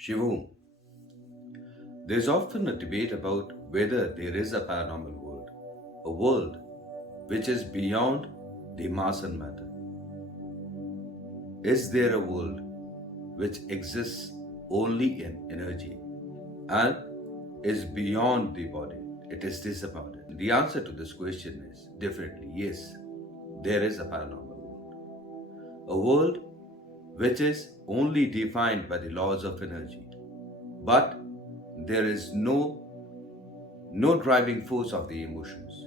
Shivam, there's often a debate about whether there is a paranormal world, a world which is beyond the mass and matter. Is there a world which exists only in energy and is beyond the body? It is this about it. The answer to this question is definitely yes, there is a paranormal world. A world which is only defined by the laws of energy. But there is no driving force of the emotions.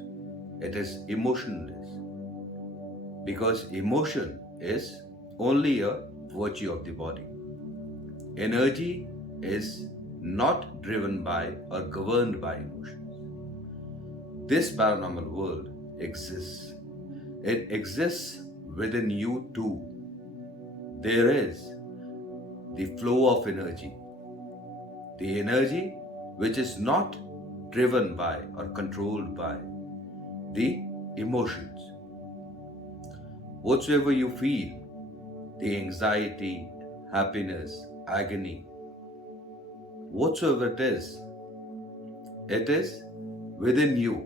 It is emotionless because emotion is only a virtue of the body. Energy is not driven by or governed by emotions. This paranormal world exists. It exists within you too. There is the flow of energy. The energy which is not driven by or controlled by the emotions. Whatsoever you feel, the anxiety, happiness, agony, whatsoever it is within you.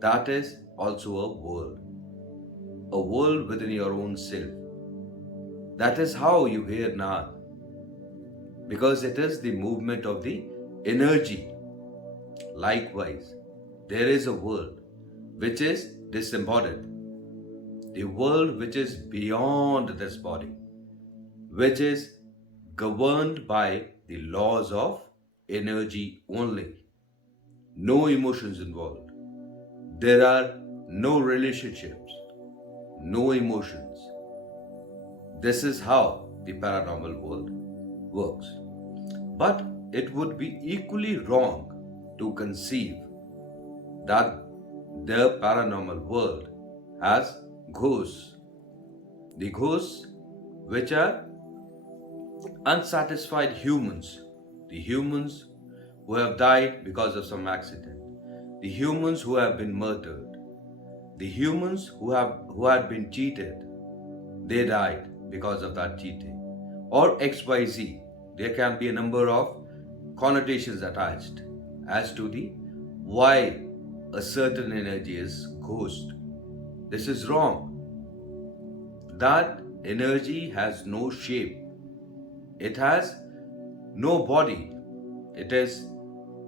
That is also a world within your own self. That is how you hear now, because it is the movement of the energy. Likewise, there is a world which is disembodied, the world which is beyond this body, which is governed by the laws of energy only. No emotions involved. There are no relationships, no emotions. This is how the paranormal world works. But it would be equally wrong to conceive that the paranormal world has ghosts. The ghosts which are unsatisfied humans, the humans who have died because of some accident, the humans who have been murdered, the humans who had been cheated, they died because of that cheating, or XYZ. There can be a number of connotations attached as to the why a certain energy is ghost. This is wrong. That energy has no shape. It has no body. It is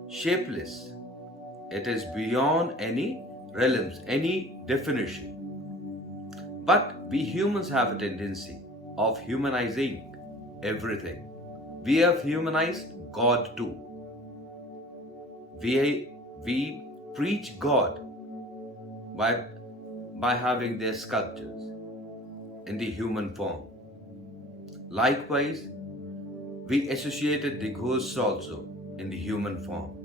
shapeless. It is beyond any realms, any definition. But we humans have a tendency of humanizing everything. We have humanized God too. We preach God by having their sculptures in the human form. Likewise, we associated the ghosts also in the human form.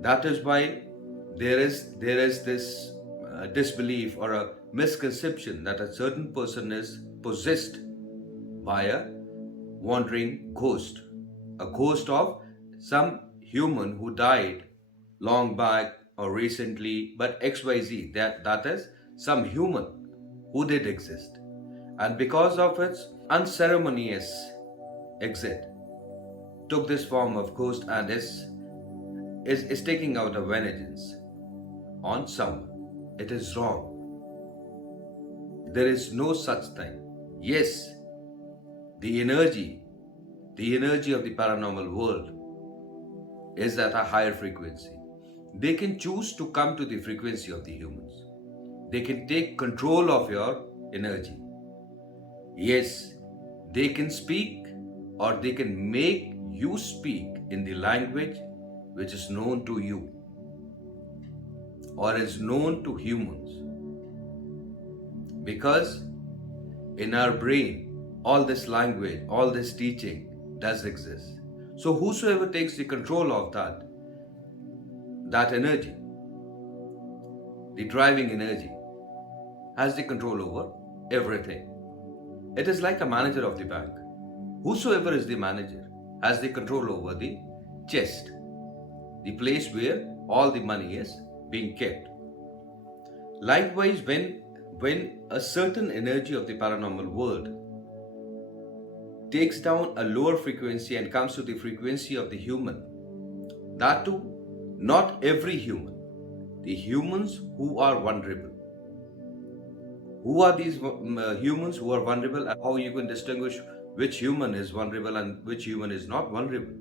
That is why there is this disbelief or a misconception that a certain person is possessed by a wandering ghost, a ghost of some human who died long back or recently, but XYZ, that is some human who did exist. And because of its unceremonious exit, took this form of ghost and is taking out a vengeance on someone. It is wrong. There is no such thing. Yes, the energy of the paranormal world is at a higher frequency. They can choose to come to the frequency of the humans. They can take control of your energy. Yes, they can speak or they can make you speak in the language which is known to you or is known to humans. Because in our brain, all this language, all this teaching does exist. So whosoever takes the control of that energy, the driving energy, has the control over everything. It is like a manager of the bank. Whosoever is the manager has the control over the chest, the place where all the money is being kept. Likewise, when a certain energy of the paranormal world takes down a lower frequency and comes to the frequency of the human. That too, not every human. The humans who are vulnerable. Who are these humans who are vulnerable, and how you can distinguish which human is vulnerable and which human is not vulnerable?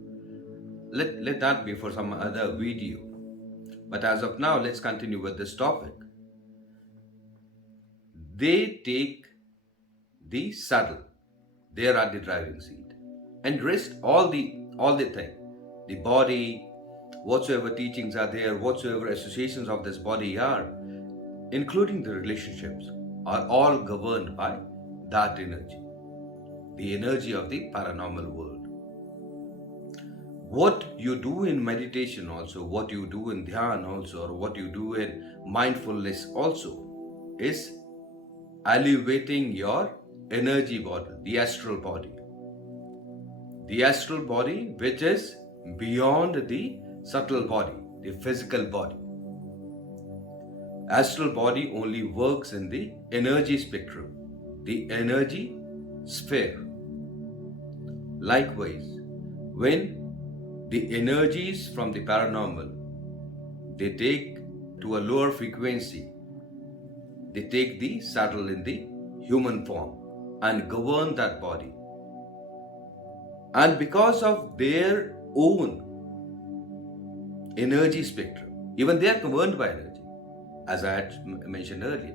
Let that be for some other video. But as of now, let's continue with this topic. They take the saddle. They are at the driving seat. And rest all the thing. The body, whatsoever teachings are there, whatsoever associations of this body are, including the relationships, are all governed by that energy. The energy of the paranormal world. What you do in meditation also, what you do in dhyan also, or what you do in mindfulness also, is elevating your energy body, the astral body. The astral body which is beyond the subtle body, the physical body. Astral body only works in the energy spectrum, the energy sphere. Likewise, when the energies from the paranormal, they take to a lower frequency, they take the saddle in the human form and govern that body. And because of their own energy spectrum, even they are governed by energy, as I had mentioned earlier,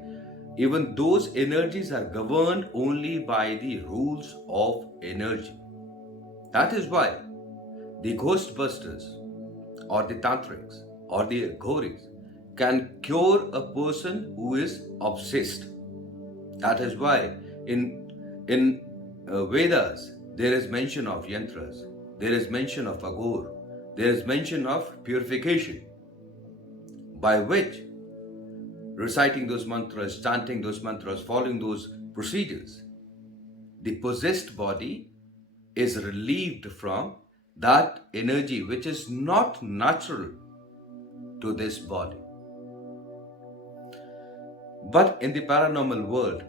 even those energies are governed only by the rules of energy. That is why the Ghostbusters or the Tantrics or the Ghoris can cure a person who is obsessed. That is why in Vedas there is mention of yantras, there is mention of aghor, there is mention of purification, by which reciting those mantras, chanting those mantras, following those procedures, the possessed body is relieved from that energy which is not natural to this body. But in the paranormal world,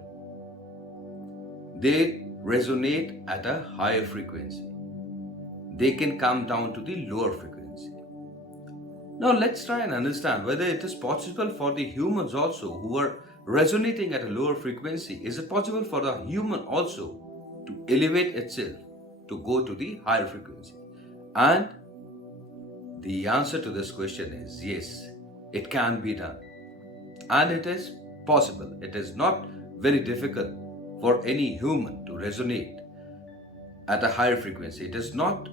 they resonate at a higher frequency. They can come down to the lower frequency. Now let's try and understand whether it is possible for the humans also who are resonating at a lower frequency. Is it possible for the human also to elevate itself to go to the higher frequency? And the answer to this question is yes, it can be done. And it is possible. It is not very difficult for any human to resonate at a higher frequency. It is not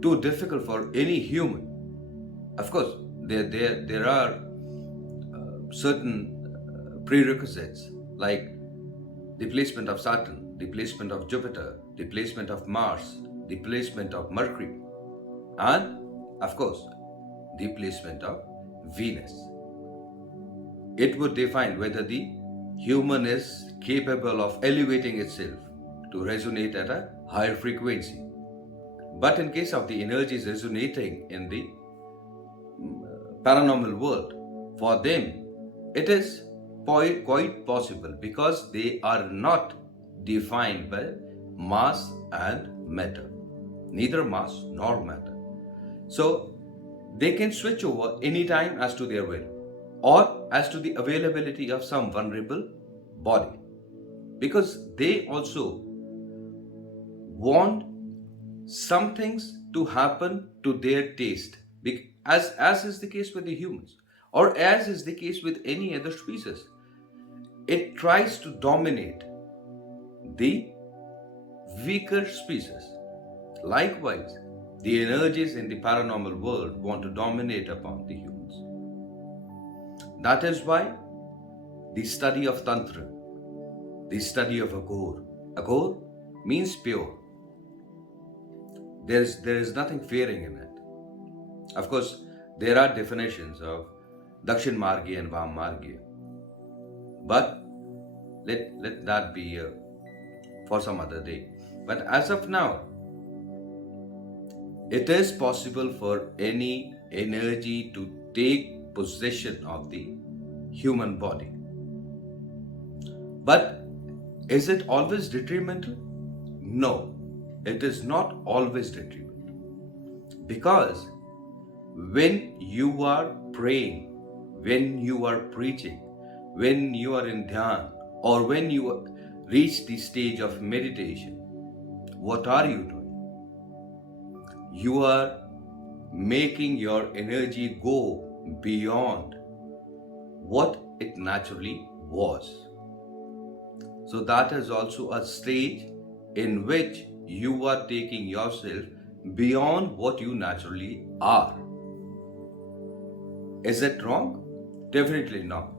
too difficult for any human. Of course, there are certain prerequisites like the placement of Saturn, the placement of Jupiter, the placement of Mars, the placement of Mercury, and of course, the placement of Venus. It would define whether the human is capable of elevating itself to resonate at a higher frequency. But in case of the energies resonating in the paranormal world, for them it is quite possible because they are not defined by mass and matter, neither mass nor matter. So they can switch over anytime as to their will or as to the availability of some vulnerable body, because they also want some things to happen to their taste, as is the case with the humans, or as is the case with any other species. It tries to dominate the weaker species. Likewise, the energies in the paranormal world want to dominate upon the humans. That is why the study of Tantra, the study of aghor. Aghor means pure. There is nothing fearing in it. Of course, there are definitions of Dakshin Margi and Vam Margi. But let that be for some other day. But as of now, it is possible for any energy to take possession of the human body. But is it always detrimental? No. it is not always detriment. Because when you are praying, when you are preaching, when you are in dhyan, or when you reach the stage of meditation, what are you doing? You are making your energy go beyond what it naturally was. So that is also a stage in which you are taking yourself beyond what you naturally are. Is it wrong? Definitely not.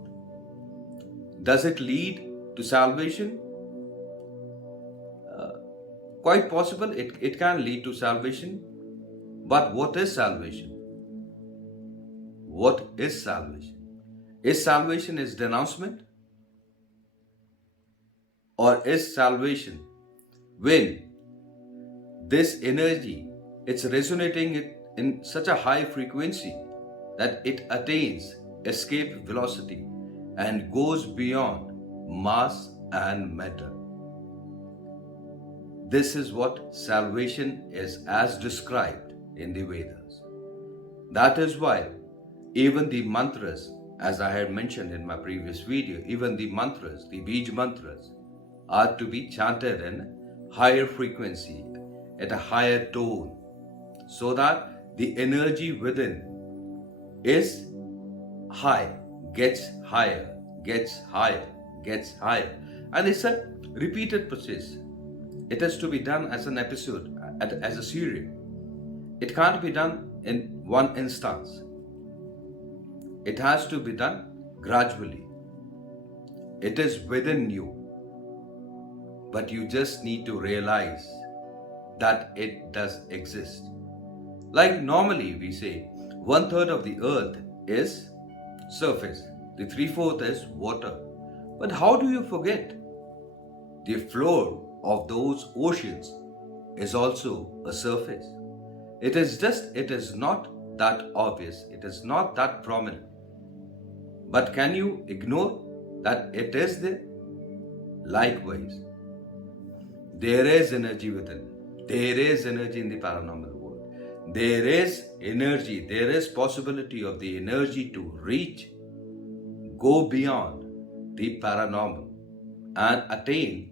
Does it lead to salvation? Quite possible it can lead to salvation. But what is salvation? What is salvation? Is salvation is denouncement? Or is salvation when this energy, it's resonating in such a high frequency that it attains escape velocity and goes beyond mass and matter. This is what salvation is as described in the Vedas. That is why even the mantras, as I had mentioned in my previous video, even the mantras, the Bij mantras, are to be chanted in higher frequency, at a higher tone, so that the energy within is high, gets higher, gets higher, gets higher. And it's a repeated process. It has to be done as an episode, as a serial. It can't be done in one instance. It has to be done gradually. It is within you. But you just need to realize that it does exist. Like normally we say, 1/3 of the earth is surface, the 3/4 is water. But how do you forget? The floor of those oceans is also a surface. It is not that obvious, it is not that prominent. But can you ignore that it is there? Likewise, there is energy within. There is energy in the paranormal world. There is energy, there is possibility of the energy to reach, go beyond the paranormal and attain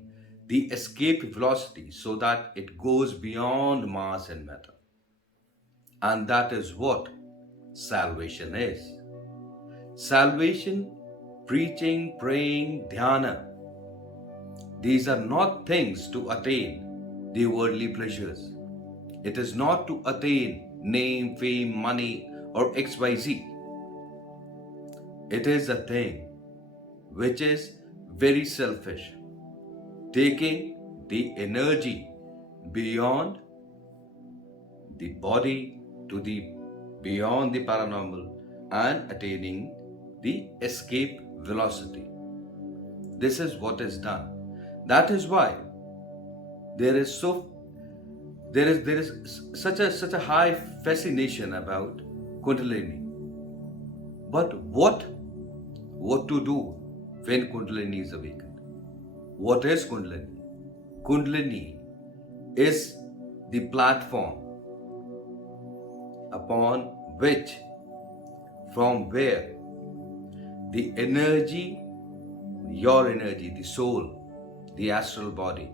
the escape velocity so that it goes beyond mass and matter. And that is what salvation is. Salvation, preaching, praying, dhyana, these are not things to attain the worldly pleasures. It is not to attain name, fame, money, or XYZ. It is a thing which is very selfish, taking the energy beyond the body to the beyond the paranormal and attaining the escape velocity. This is what is done. That is why there is such a high fascination about Kundalini. But what to do when Kundalini is awakened? What is Kundalini? Kundalini is the platform upon which, from where the energy, your energy, the soul, the astral body,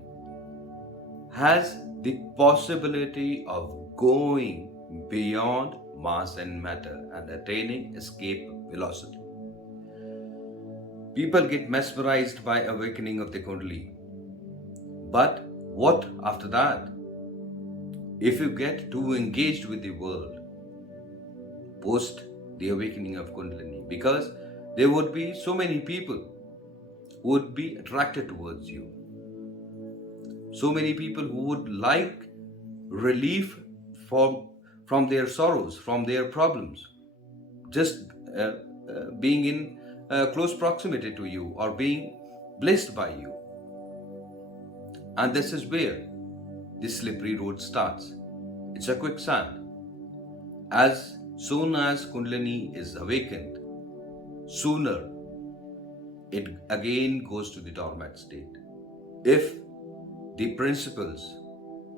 has the possibility of going beyond mass and matter and attaining escape velocity. People get mesmerized by awakening of the Kundalini. But what after that? If you get too engaged with the world post the awakening of Kundalini, because there would be so many people who would be attracted towards you. So many people who would like relief from their sorrows, from their problems, just being in close proximity to you or being blessed by you. And this is where the slippery road starts. It's a quicksand. As soon as Kundalini is awakened, sooner it again goes to the dormant state. If the principles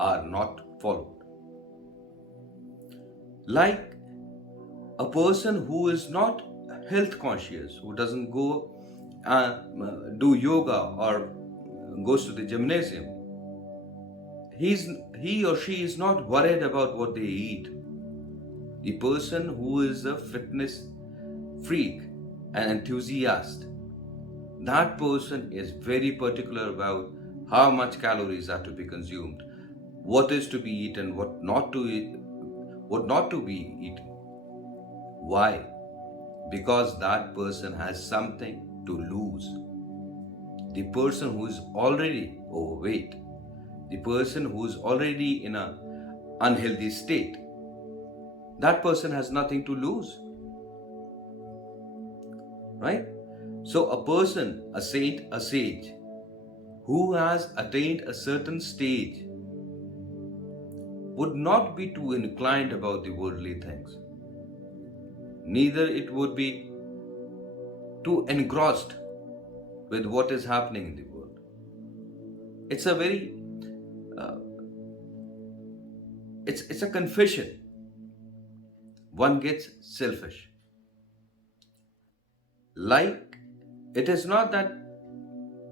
are not followed. Like a person who is not health conscious, who doesn't go do yoga or goes to the gymnasium, he or she is not worried about what they eat. The person who is a fitness freak and enthusiast, that person is very particular about how much calories are to be consumed, what is to be eaten, what not to eat, what not to be eaten. Why? Because that person has something to lose. The person who is already overweight, the person who is already in an unhealthy state, that person has nothing to lose. Right? So a person, a saint, a sage, who has attained a certain stage would not be too inclined about the worldly things. Neither it would be too engrossed with what is happening in the world. It's a very, uh, it's a confession. One gets selfish. Like, it is not that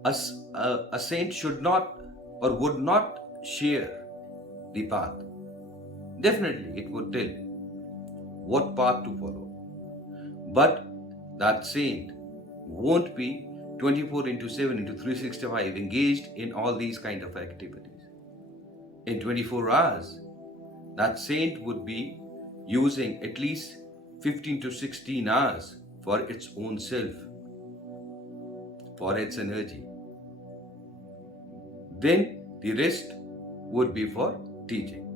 a saint should not or would not share the path. Definitely, it would tell what path to follow. But that saint won't be 24 into 7 into 365 engaged in all these kind of activities. In 24 hours, that saint would be using at least 15 to 16 hours for its own self, for its energy. Then the rest would be for teaching.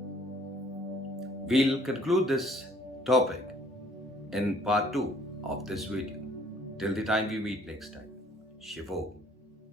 We'll conclude this topic in part 2 of this video. Till the time we meet next time. Shivo.